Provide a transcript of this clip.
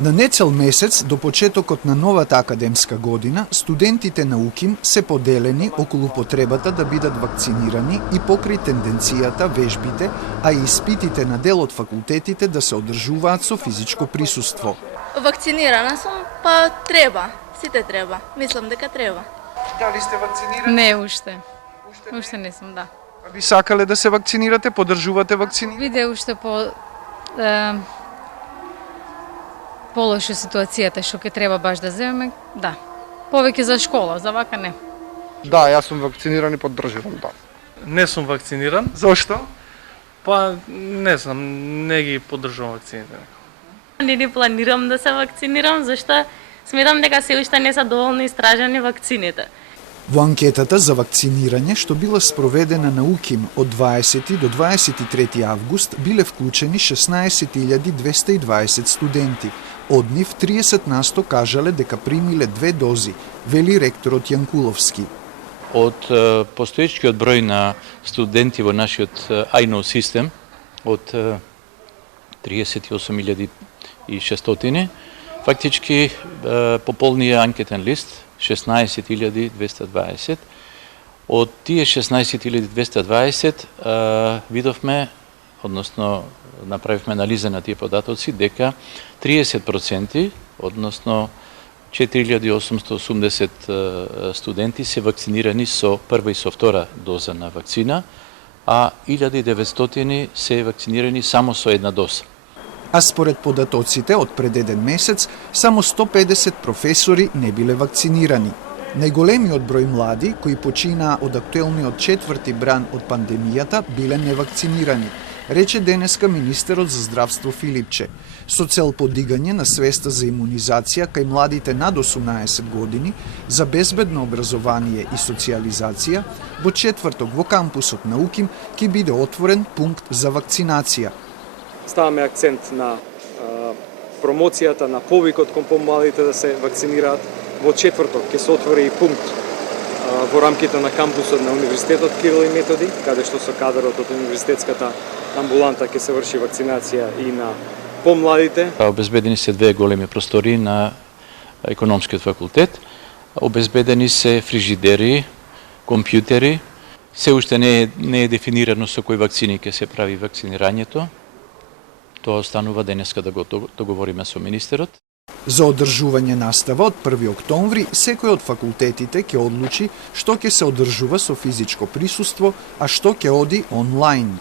На нецел месец до почетокот на новата академска година, студентите на УКИМ се поделени околу потребата да бидат вакцинирани и покрај тенденцијата вежбите, а и испитите на дел од факултетите да се одржуваат со физичко присуство. Вакцинирана сум, па треба. Сите треба. Мислам дека треба. Дали сте вакцинирани? Не, уште. Уште не сум, да. А би сакале да се вакцинирате, поддржувате вакцини? Биде уште полоша ситуацијата што ќе треба баш да земеме, да. Повеќе за школа, за вака не. Да, јас сум вакциниран и поддржувам, да. Не сум вакциниран. Зошто? Па не знам, не ги поддржувам вакцините. Не планирам да се вакцинирам, зашто сметам дека се уште не се доволно истражени вакцините. Во анкетата за вакцинирање што била спроведена на УКИМ од 20 до 23 август биле вклучени 16.220 студенти. Од нив 30% кажале дека примиле 2 дози, вели ректорот Јанкуловски. Од постоечкиот број на студенти во нашиот INO систем, од 38.600, фактички пополнија анкетен лист 16.220. Од тие 16.220 видовме, односно направивме анализа на тие податоци, дека 30%, односно 4.880 студенти се вакцинирани со прва и со втора доза на вакцина, а 1.900 се вакцинирани само со една доза. А според податоците од пред еден месец, само 150 професори не биле вакцинирани. Најголемиот број млади, кои починаа од актуелниот четврти бран од пандемијата, биле невакцинирани, рече денеска министерот за здравство Филипче. Со цел подигање на свеста за имунизација кај младите над 18 години, за безбедно образование и социализација, во четврток во кампусот на УКИМ ќе биде отворен пункт за вакцинација. Ставаме акцент на промоцијата, на повикот кон помладите да се вакцинираат. Во четврток ќе се отвори и пункт во рамките на кампусот на Универзитетот Кирил и Методи, каде што со кадрот од универзитетската амбуланта ќе се врши вакцинација и на помладите. Обезбедени се 2 големи простори на економскиот факултет. Обезбедени се фрижидери, компјутери. Се уште не е дефинирано со кои вакцини ќе се прави вакцинирањето. Тоа останува денеска да го договориме со министерот. За одржување настава од 1 октомври, секој од факултетите ќе одлучи што ќе се одржува со физичко присуство, а што ќе оди онлайн.